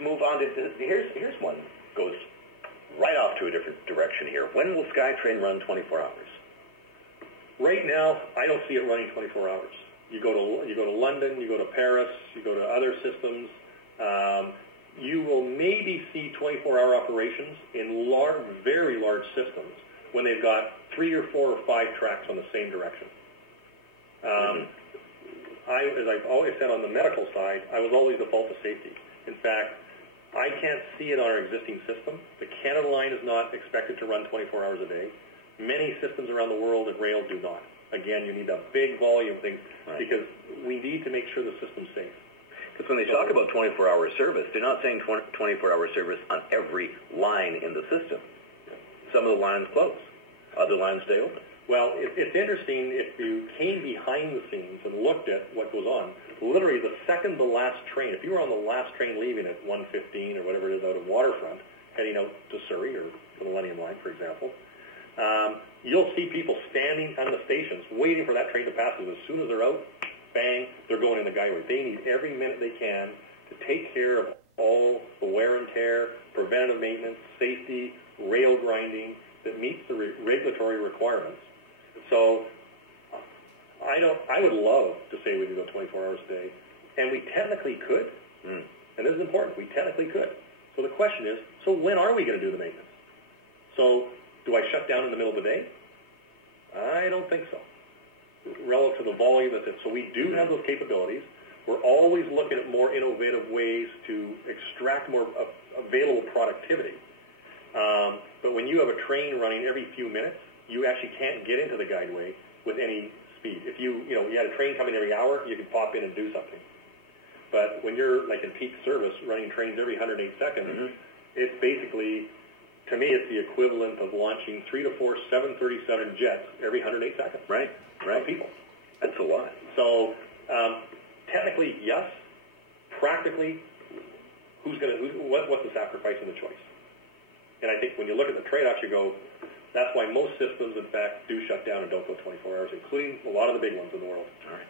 move on to here's one goes right off to a different direction here. When will SkyTrain run 24 hours? Right now, I don't see it running 24 hours. You go to London, you go to Paris, you go to other systems. You will maybe see 24-hour operations in very large systems when they've got 3 or 4 or 5 tracks on the same direction. As I've always said on the medical side, I was always the fault of safety. In fact, I can't see it on our existing system. The Canada line is not expected to run 24 hours a day. Many systems around the world at rail do not. Again, you need a big volume thing because we need to make sure the system's safe. Because when they talk about 24-hour service, they're not saying 24-hour service on every line in the system. Some of the lines close. Other lines stay open. Well, it's interesting if you came behind the scenes and looked at what goes on. Literally, the second the last train, if you were on the last train leaving at 1:15 or whatever it is out of Waterfront, heading out to Surrey or the Millennium Line, for example, you'll see people standing on the stations waiting for that train to pass. As soon as they're out, bang, they're going in the guideway. They need every minute they can to take care of all the wear and tear, preventative maintenance, safety, rail grinding that meets the regulatory requirements. So I would love to say we could go 24 hours a day, and we technically could. And this is important. We technically could. So the question is, so when are we going to do the maintenance? So do I shut down in the middle of the day? I don't think so, relative to the volume that's it. So we do have those capabilities. We're always looking at more innovative ways to extract more available productivity. But when you have a train running every few minutes, you actually can't get into the guideway with any speed. If you had a train coming every hour, you could pop in and do something. But when you're like in peak service, running trains every 108 seconds, it's basically, to me, it's the equivalent of launching 3 to 4 737 jets every 108 seconds. Right. People. That's a lot. So technically, yes. Practically, what's the sacrifice and the choice? And I think when you look at the trade-offs, you go, that's why most systems, in fact, do shut down and don't go 24 hours, including a lot of the big ones in the world. All right.